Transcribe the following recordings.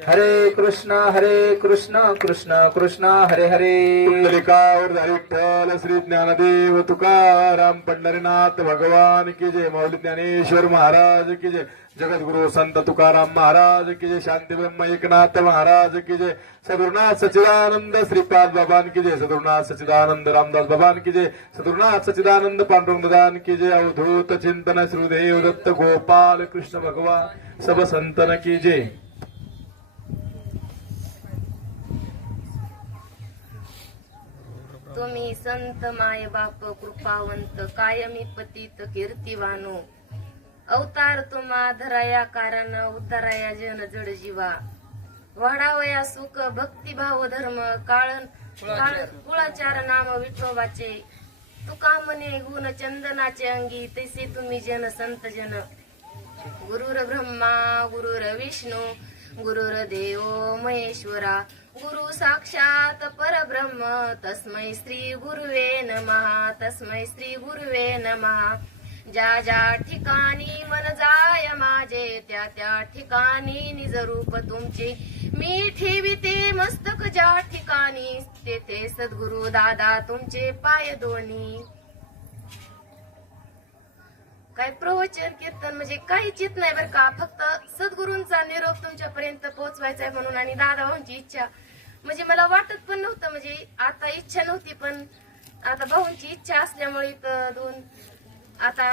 हरे कृष्ण हरे कृष्ण कृष्ण कृष्ण हरे हरे। पुंडलिकावर विठ्ठल श्री ज्ञानदेव तुकाराम पंढरीनाथ भगवान की जय माऊली ज्ञानेश्वर महाराज की जय जगद्गुरु संत तुकाराम महाराज की जय शांती ब्रह्म एकनाथ महाराज की जय सदुरनाथ सचिदानंद श्रीपाद बाबान की जय सदुरनाथ सचिदानंद रामदास बाबान की जय सदुरनाथ सचिदानंद पांडुरंगदान की जय अवधूत चिंतन श्रीदेव दत्त गोपाल कृष्ण भगवान सब संतन की जय। तुम्ही संत माय बाप कृपावंत कायमी पतित कीर्तिवानो. अवतार तुम्हा धराया कारण उद्धाराया जन जड जीवा. वाढावया सुख भक्तिभाव धर्म काळण काळ कुळाचार नाम विठोबाचे. तुका म्हणे गुण चंदनाचे अंगी तैसे तुम्ही जन संत जन. गुरुर ब्रह्मा गुरुर विष्णू गुरुर देव महेश्वरा. गुरु साक्षात परब्रह्म तस्मै श्री गुरुवे नमः तस्मै श्री गुरुवे नमः. ज्या ज्या ठिकाणी मन जाय माझे त्या त्या ठिकाणी निज रूप तुमचे. मी ठेविते मस्तक ज्या ठिकाणी तेथे सद्गुरु दादा तुमचे पाय दोन्ही. काय प्रवचन कीर्तन म्हणजे काही चित नाही बरं का. फक्त सद्गुरूंचा निरोप तुमच्यापर्यंत पोहोचवायचा आहे म्हणून आणि दादा भाऊंची इच्छा. म्हणजे मला वाटत पण नव्हतं म्हणजे आता इच्छा नव्हती पण आता भाऊंची इच्छा असल्यामुळे इथं दोन आता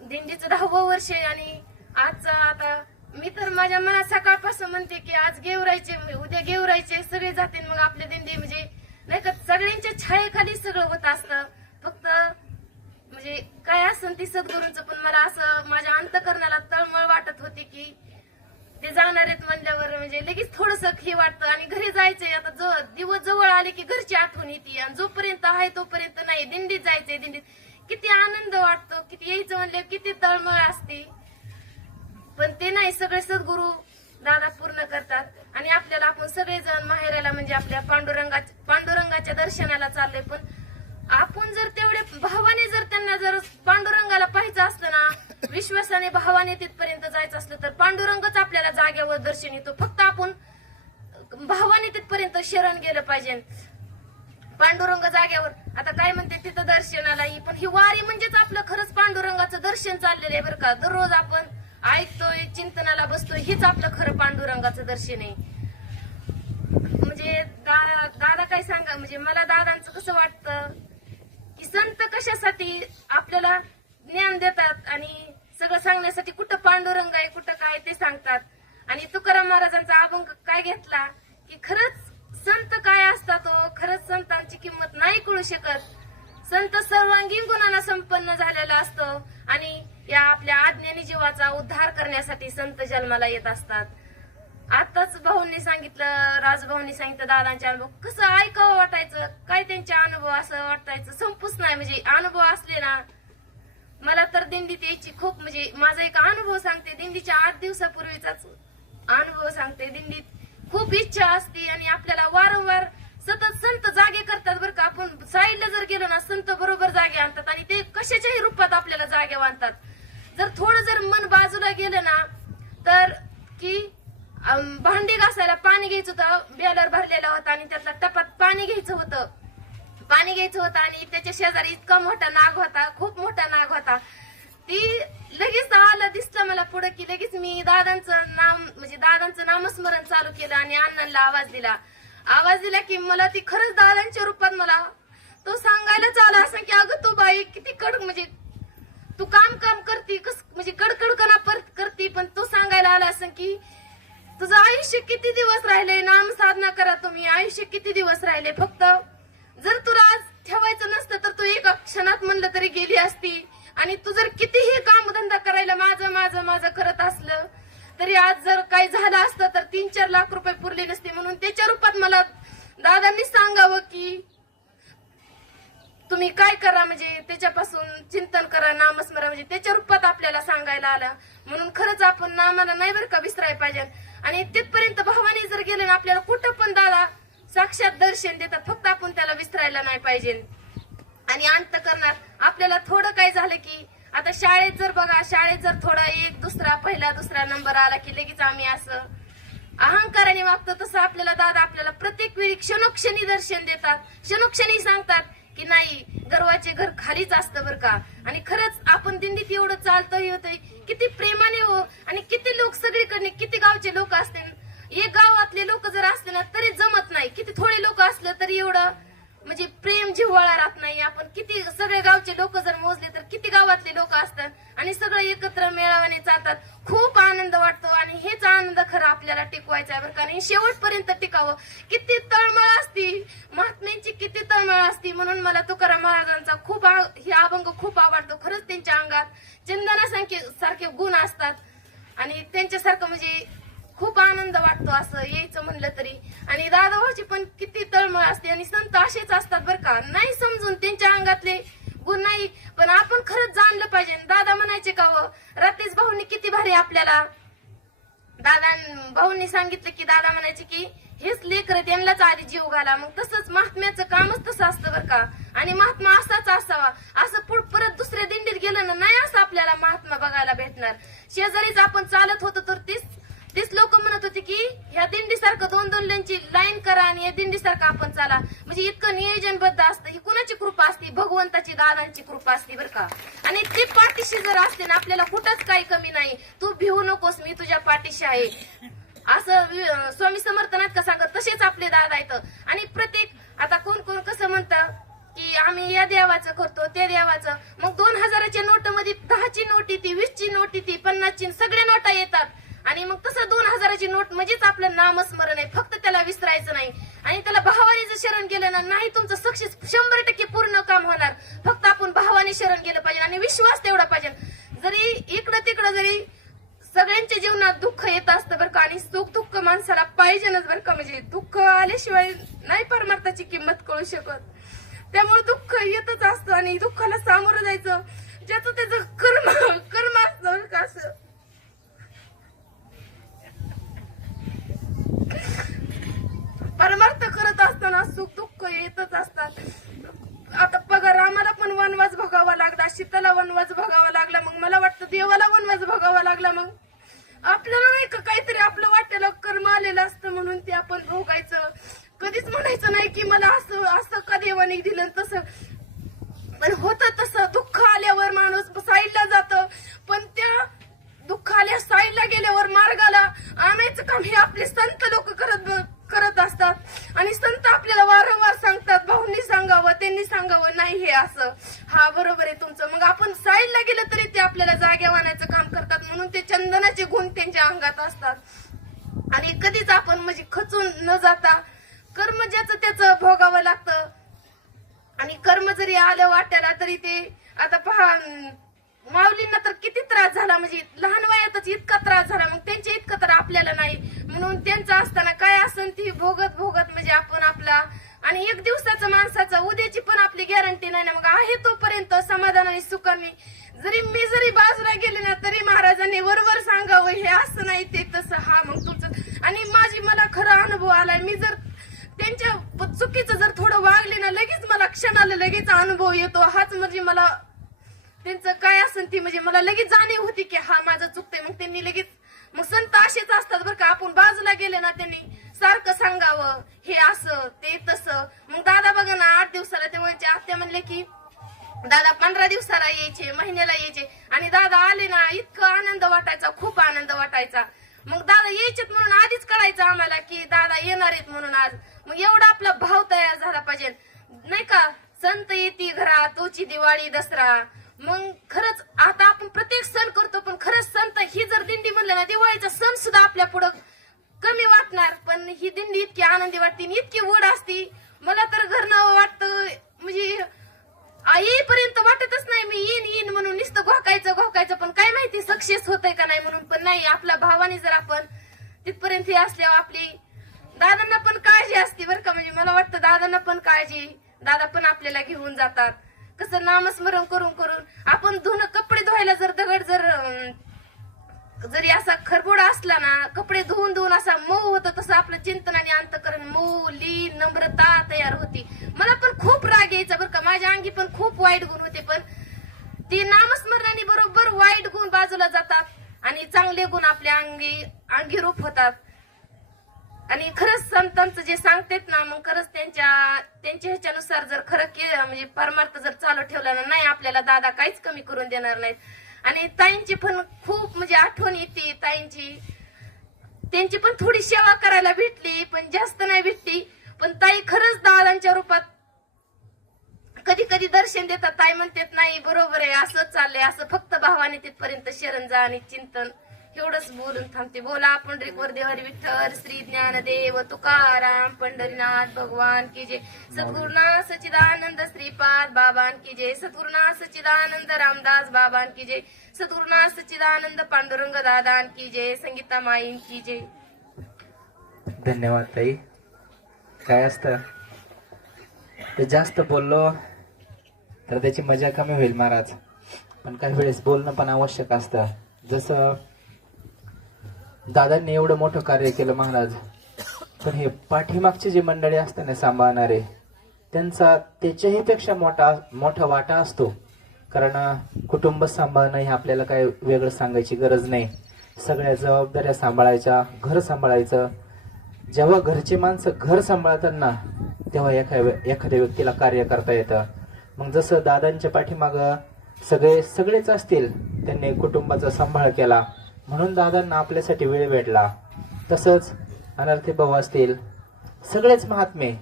दिंडीचं दहावं वर्ष आणि आजचं आता मी तर माझ्या मनात सकाळपासून म्हणते की आज गेवरायचे म्हणजे उद्या गेवरायचे सगळे जातील मग आपले दिंडी म्हणजे नाही का सगळ्यांच्या छायेखाली सगळं होत असतं. फक्त म्हणजे काय असं ती सद्गुरूंचं पण मला असं माझ्या अंतकरणाला तळमळ वाटत होती की ते जाणार आहेत म्हणल्यावर म्हणजे लगेच थोडस हे वाटतं आणि घरी जायचंय. आता जवळ दिवस जवळ आले की घरची आठवण येते. आणि जोपर्यंत आहे तोपर्यंत नाही. दिंडीत जायचंय दिंडीत. किती आनंद वाटतो किती यायचं म्हणलं किती तळमळ असते. पण ते नाही. सगळे सद्गुरू दादा पूर्ण करतात. आणि आपल्याला आपण सगळेजण माहेराला म्हणजे आपल्या पांडुरंगा पांडुरंगाच्या दर्शनाला चाललोय. पण आपण जर तेवढे भावाने जर त्यांना जर पांडुरंगाला पाहायचं असलं ना विश्वासाने भावाने तिथपर्यंत जायचं असलं तर पांडुरंगच आपल्याला जाग्यावर दर्शन येतो. फक्त आपण भावाने तिथपर्यंत शरण गेलं पाहिजे. पांडुरंग जाग्यावर आता काय म्हणते तिथं दर्शनाला ही पण ही वारी म्हणजेच आपलं खरंच पांडुरंगाचं दर्शन चाललेलं आहे बरं का. दररोज आपण ऐकतोय चिंतनाला बसतोय. हेच आपलं खरं पांडुरंगाचं दर्शन आहे. म्हणजे दादा दादा काय सांगा म्हणजे मला दादांचं कसं वाटतं? की संत कशासाठी आपल्याला ज्ञान देतात आणि सगळं सांगण्यासाठी कुठं पांडुरंग आहे कुठं काय ते सांगतात. आणि तुकाराम महाराजांचा अभंग काय घेतला? की खरंच संत काय असतात हो? खरंच संतांची किंमत नाही कळू शकत. संत सर्वांगीण गुणांना संपन्न झालेला असतो आणि या आपल्या आज्ञानी जीवाचा उद्धार करण्यासाठी संत जन्माला येत असतात. आताच भाऊंनी सांगितलं राजभाऊंनी सांगितलं दादांचे अनुभव. कसं ऐकावं वाटायचं? काय त्यांचे अनुभव असं वाटायचं? संपूच नाही. म्हणजे अनुभव असले ना मला तर दिंडीत यायची खूप म्हणजे माझा एक अनुभव सांगते दिंडीच्या आठ दिवसापूर्वीचाच अनुभव सांगते दिंडीत. खूप इच्छा असते आणि आपल्याला वारंवार सतत संत जागे करतात बरं का. आपण साईडला जर गेलो ना संत बरोबर जागे आणतात आणि ते कशाच्याही रूपात आपल्याला जागे आणतात जर थोडं जर मन बाजूला गेलं ना तर की भांडी घासायला पाणी घ्यायचं होतं बेलर भरलेला होता आणि त्यातला टपात पाणी घ्यायचं होतं. पाणी घ्यायचं होतं आणि त्याच्या शेजारी इतका मोठा नाग होता खूप मोठा नाग होता. ती लगेच आलं दिसलं मला पुढे की लगेच मी दादांचं नाम म्हणजे दादांचं नामस्मरण चालू केलं आणि अण्णांना आवाज दिला. आवाज दिला की मला ती खरंच दादांच्या रूपात मला तो सांगायलाच आला असं की अगं तो बाई किती कडक म्हणजे तू काम काम करती कस म्हणजे कडकडकणा परत करती पण तो सांगायला आला असं की तुझं आयुष्य किती दिवस राहिले? नाम साधना करा तुम्ही आयुष्य किती दिवस राहिले? फक्त जर तुला आज ठेवायचं नसतं तर तू एका क्षणात म्हणलं तरी गेली असती. आणि तू जर कितीही काम धंदा करायला माझं माझं माझं करत असलं तरी आज जर काही झालं असतं तर तीन चार लाख रुपये पुरले नसते. म्हणून त्याच्या रूपात मला दादांनी सांगावं की तुम्ही काय करा म्हणजे त्याच्यापासून चिंतन करा नामस्मरण म्हणजे त्याच्या रूपात आपल्याला सांगायला आलं. म्हणून खरंच आपण नामाला नाही बरं का विसरायला पाहिजे. आणि तिथपर्यंत भावाने जर गेलं ना आपल्याला कुठं पण दादा साक्षात दर्शन देतात. फक्त आपण त्याला विसरायला नाही पाहिजे. आणि अंत करणार. आपल्याला थोडं काय झालं की आता शाळेत जर थोडा एक दुसरा पहिला दुसरा नंबर आला की लगेच आम्ही असं अहंकाराने वागतो. तसं आपल्याला दादा आपल्याला प्रत्येक वेळी क्षणोक्षणी दर्शन देतात. क्षणोक्षणी सांगतात की नाही गर्वाचे घर खालीच असतं बरं का. आणि खरंच आपण दिंडीत एवढं चालतोय होतोय. किती प्रेमाने हो. आणि किती लोक सगळीकडे किती गावचे लोक असते एक गावातले लोक जर असले ना तरी जमत नाही. किती थोडे लोक असलं तरी एवढं म्हणजे प्रेम जिव्हाळा राहत नाही. आपण किती सगळे गावचे लोक जर मोजले तर किती गावातले लोक असतात आणि सगळे एकत्र मेळाव्याने चालतात. खूप आनंद वाटतो आणि हेच आनंद खरं आपल्याला टिकवायचा आहे बरं का. आणि शेवटपर्यंत टिकावं. किती तळमळ असती. महात्म्यांची किती तळमळ असती. म्हणून मला तुकाराम महाराजांचा खूप आ- हे अभंग खूप आवडतो. खरंच त्यांच्या अंगात चंदनासारखे सारखे गुण असतात. आणि त्यांच्यासारखं म्हणजे आनंद वाटतो असं यायचं म्हणलं तरी. आणि दादाभाऊची पण किती तळमळ असते आणि संत असेच असतात बरं का. नाही समजून त्यांच्या अंगातले गुण नाही पण आपण खरंच जाणलं पाहिजे. दादा म्हणायचे का व रात्रीच भाऊनी किती भारी आपल्याला दादा भाऊंनी सांगितलं की दादा म्हणायचे की हेच लेकर त्यांनाच आधी जीव घाला. मग तसंच महात्म्याचं कामच तसं असतं बरं का. आणि महात्मा असाच असावा. असं पुढ परत दुसऱ्या दिंडीत गेलं ना नाही असं आपल्याला महात्मा बघायला भेटणार. शेजारीच आपण चालत होतो सारखं दोन दोन लेनची लाईन करा आणि या दिंडी सारखं आपण चाला. म्हणजे इतकं नियोजनबद्ध असतं. ही कुणाची कृपा असते? भगवंताची दादांची कृपा असते बरं का. आणि ती पाठीशी जर असते ना आपल्याला कुठंच काही कमी नाही. तू भिवू नकोस मी तुझ्या पाठीशी आहे. असं स्वामी समर्थनात का सांगत तसेच आपले दादा आहेत आणि प्रत्येक आता कोण कोण कसं म्हणतं की आम्ही या देवाचं करतो त्या देवाचं मग दोन हजाराच्या नोटमध्ये दहाची नोट येते वीसची नोट येते पन्नासची सगळ्या नोटा येतात आणि मग तसं दोन हजाराची नोट म्हणजेच आपलं नामस्मरण आहे फक्त त्याला विसरायचं नाही आणि त्याला भावाने जर शरण गेलं ना नाही तुमचं सक्सेस शंभर टक्के पूर्ण काम होणार फक्त आपण भावाने शरण गेलं पाहिजे आणि विश्वास तेवढा पाहिजे. जरी इकडं तिकडं जरी सगळ्यांच्या जीवनात दुःख येत असतं बरं का आणि सुख दुःख माणसाला पाहिजेनच बरं का. म्हणजे दुःख आल्याशिवाय नाही परमार्थाची किंमत कळू शकत. त्यामुळे दुःख येतच असतं आणि दुःखाला सामोरं जायचं ज्याचं त्याचं कर्म कर्म असतं बरं का असं. परमार्थ करत असताना सुख दुःख येतच असतात. आता पगार आम्हाला पण वनवास भोगावा शीताला वनवास भोगावा लागला मग मला वाटतं देवाला वनवास भोगावा लागला मग. आपल्याला नाही का काहीतरी आपलं वाटेला कर्म आलेलं असतं म्हणून ते आपण भोगायचं. कधीच म्हणायचं नाही की मला असं असं का देवाने दिलं तसं. पण होत तसं. दुःख आल्यावर माणूस साईडला जात. पण त्या दुःख आल्या साईडला गेल्यावर मार्गाला आणायचं काम हे आपले संत लोक करत करत असतात आणि संत आपल्याला वारंवार सांगतात भाऊंनी सांगावं त्यांनी सांगावं नाही हे असं हा बरोबर आहे तुमचं मग आपण साईडला गेलं तरी ते आपल्याला जाग्यावर आणायचं काम करतात म्हणून ते चंदनाचे गुण त्यांच्या अंगात असतात आणि कधीच आपण म्हणजे खचून न जाता कर्म ज्याचं त्याचं भोगावं लागतं आणि कर्म जरी आलं वाट्याला तरी ते आता पहा माऊलींना तर किती त्रास झाला म्हणजे लहान वयातच इतका त्रास झाला मग त्यांच्या इतकं तर आपल्याला नाही. म्हणून त्यांचं असताना काय असन ती भोगत भोगत म्हणजे आपण आपला आणि एक दिवसाचं माणसाचं उद्याची पण आपली गॅरंटी नाही ना मग आहे तोपर्यंत समाधानाने सुखाने. जरी मी जरी बाजूला गेले ना तरी महाराजांनी वरवर सांगावं हे असं नाही ते तसं हा मग तुमचं आणि माझी मला खरा अनुभव आलाय मी जर त्यांच्या प- चुकीचं जर थोडं वागले ना लगेच मला क्षणाला लगेच अनुभव येतो. हाच म्हणजे मला त्यांचं काय असेल ती म्हणजे मला लगेच जाणीव होती की हा माझं चुकतंय. मग त्यांनी लगेच मग संत असेच असतात बरं का. आपण बाजूला गेले ना त्यांनी सारखं सांगावं हे असं ते तसं. मग दादा बघा ना आठ दिवसाला ते म्हणजे आत्या म्हणले की दादा पंधरा दिवसाला यायचे महिन्याला यायचे. आणि दादा आले ना इतकं आनंद वाटायचा खूप आनंद वाटायचा. मग दादा यायचेत म्हणून आधीच कळायचं आम्हाला की दादा येणार आहेत म्हणून आज. मग एवढा आपला भाव तयार झाला पाहिजे. नाही का? संत येते घरात तोची दिवाळी दसरा. मग खरंच आता आपण प्रत्येक सण करतो पण खरंच संत ही जर दिंडी म्हणलं ना दिवाळीचा सण सुद्धा आपल्या पुढं कमी वाटणार. पण ही दिंडी इतकी आनंदी वाटते आणि इतकी ओढ असती. मला तर घरनं वाटतं म्हणजे येईपर्यंत वाटतच नाही मी येईन येईन म्हणून नुसतं घोकायचं घोकायचं पण काय माहिती सक्सेस होतंय का नाही म्हणून. पण नाही आपल्या भावाने जर आपण तिथपर्यंत हे असल्यावर आपली दादांना पण काळजी असते बरं का. म्हणजे मला वाटतं दादांना पण काळजी. दादा पण आपल्याला घेऊन जातात. कसं नामस्मरण करून करून आपण धुणं कपडे धुवायला जर दगड जर जरी असा खरबोडा असला ना कपडे धुवून धुवून असा मऊ होतो तसं आपलं चिंतन आणि अंतकरण मऊ लीन नम्रता तयार होती. मला पण खूप राग यायचा बरं का. माझ्या अंगी पण खूप वाईट गुण होते पण ते नामस्मरणाने बरोबर वाईट गुण बाजूला जातात आणि चांगले गुण आपल्या अंगी अंगी रूप होतात. आणि खरंच संतांचं जे सांगतात ना मग खरंच त्यांच्या त्यांच्या ह्याच्यानुसार जर खरं केलं म्हणजे परमार्थ जर चालू ठेवला ना नाही आपल्याला दादा काहीच कमी करून देणार नाहीत. आणि ताईंची पण खूप म्हणजे आठवण येते ताईंची. त्यांची पण थोडी सेवा करायला भेटली पण जास्त नाही भेटली. पण ताई खरंच दादांच्या रूपात कधी कधी दर्शन देतात. ताई म्हणतात नाही बरोबर आहे असं चाललंय असं फक्त भावाने तिथपर्यंत शरण जा आणि चिंतन. तेवढंच बोलून थांबते. बोला पंढरीक वर हरी विठ्ठल श्री ज्ञानदेव तुकाराम पंढरीनाथ भगवान की जय. सद्गुरुना सचिदानंद श्रीपाद बाबान की जय. सद्गुरुना सचिदानंद रामदास बाबान की जय. सद्गुरुना सचिदानंद पांडुरंग दादान की जय. संगीता माईन की जय. धन्यवाद ताई. काय असतं? ते जास्त बोललो तर त्याची मजा कमी होईल महाराज. पण काही वेळेस बोलणं पण आवश्यक असतं. जसं दादांनी एवढं मोठं कार्य केलं महाराज. पण हे पाठीमागची जी मंडळी असते ना सांभाळणारे त्यांचा त्याच्याही पेक्षा मोठा मोठा वाटा असतो. कारण कुटुंब सांभाळणं हे आपल्याला काय वेगळं सांगायची गरज नाही. सगळ्या जबाबदाऱ्या सांभाळायच्या घर सांभाळायचं. जेव्हा घरचे माणसं घर सांभाळताना तेव्हा एखा एखाद्या व्यक्तीला कार्य करता येतं. मग जसं दादांच्या पाठीमाग सगळे सगळेच असतील त्यांनी कुटुंबाचा सांभाळ केला. म्हणून दादांना आपल्यासाठी वेळ भेटला. तसंच अनर्थी भाऊ असतील सगळेच महात्मे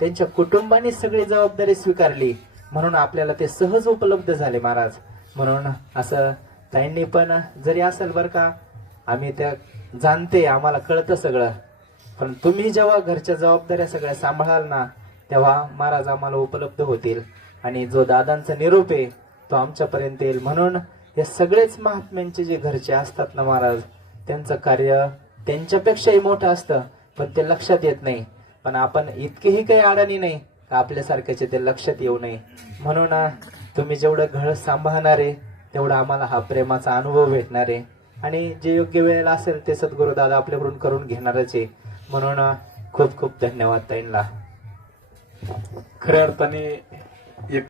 त्यांच्या कुटुंबाने सगळी जबाबदारी स्वीकारली म्हणून आपल्याला ते सहज उपलब्ध झाले महाराज. म्हणून असं ताईंनी पण जरी असेल बरं का आम्ही त्या जाणते आम्हाला कळतं सगळं. पण तुम्ही जेव्हा घरच्या जबाबदाऱ्या सगळ्या सांभाळाल ना तेव्हा महाराज आम्हाला उपलब्ध होतील. आणि जो दादांचा निरोप आहे तो आमच्यापर्यंत येईल. म्हणून या सगळेच महात्म्यांचे जे घरचे असतात ना महाराज त्यांचं कार्य त्यांच्यापेक्षाही मोठं असतं पण ते लक्षात येत नाही. पण आपण इतकेही काही अडाणी नाही का आपल्यासारख्याचे ते लक्षात येऊ नये. म्हणून तुम्ही जेवढं घर सांभाळणार आहे तेवढा आम्हाला हा प्रेमाचा अनुभव भेटणार आहे. आणि जे योग्य वेळेला असेल ते सद्गुरू दादा आपल्याकडून करून घेणारच आहे. म्हणून खूप खूप धन्यवाद ताईंना. खऱ्या अर्थाने एक